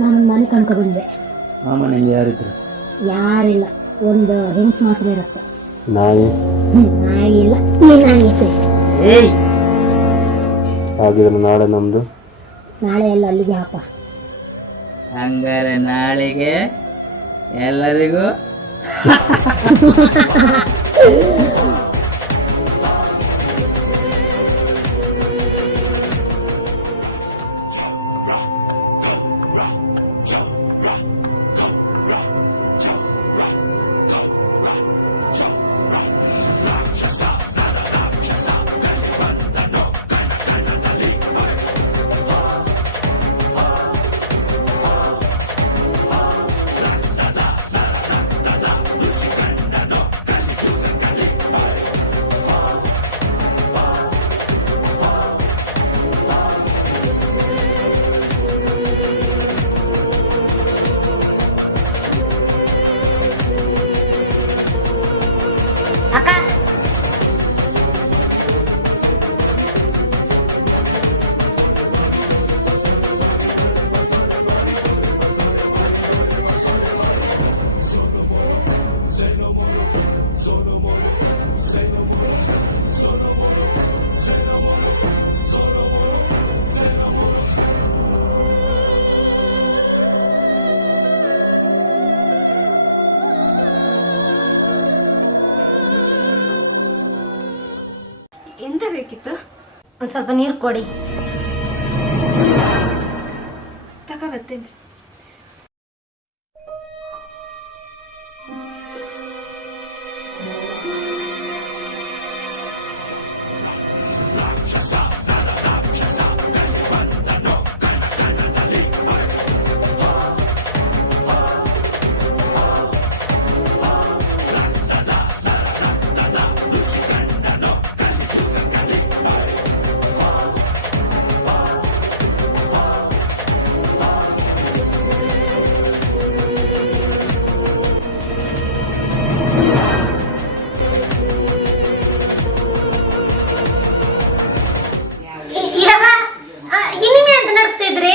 ನಾನು ಮನೆ ಕಣ್ಕೊ ಬಂದೆ. ಆ ಮನೆಯಲ್ಲಿ ಯಾರಿದ್ರು? ಯಾರಿಲ್ಲ, ಒಂದು ಹೆಂಗ್ಸ್ ಮಾತ್ರ ಇರುತ್ತೆ. ನಾಯಿ? ನಾಯಿ ಇಲ್ಲ, ನೀನಾಗಿತ್ತು. ಏಯ್, ಹಾಗಿದ್ರೆ ನಾಳೆ ನಮ್ದು? ನಾಳೆ ಎಲ್ಲ ಅಲ್ಲಿಗೆ ಹಾಪ. ಹಂಗಾರೆ ನಾಳೆಗೆ ಎಲ್ಲರಿಗೂ ಅಕ್ಕ, ಎಂತ ಬೇಕಿತ್ತು? ಒಂದು ಸ್ವಲ್ಪ ನೀರು ಕೊಡಿ. ತಗೋಬತ್ತೇನೆ. ಇನ್ನಿಮೆ ಅಂತ ನಡ್ತಿದ್ರಿ,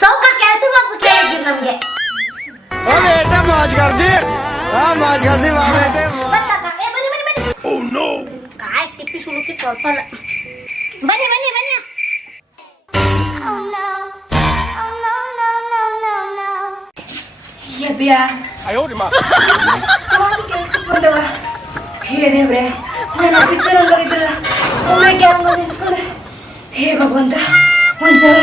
ಸೌಕ ಕೆಲಸ ಮಾಡ್ಬಿಟ್ಟು ಹೇಳಿದ್ರಿ ನಮ್ಗೆ. ಕಾಯಿ ಸಿಪ್ಪಿ ಸುಳುಕಿ ಸ್ವಲ್ಪ ಅಲ್ಲ. ಬನ್ನಿ ಬನ್ನಿ ಬನ್ನಿ. ಕೆಲ್ಸಕ್ಕೆ ಬಂದವ. ಹೇ ದೇವ್ರೆ, ನಾನು ಪಿಕ್ಚರ್ ಹಂಗಿದ್ರಲ್ಲ, ಒಮ್ಮೆ ಗ್ಯಾಂಗ್ ನಿಲ್ಸ್ಕೊಂಡೆ. ಹೇ ಭಗವಂತ, ಒಂದ್ಸಲ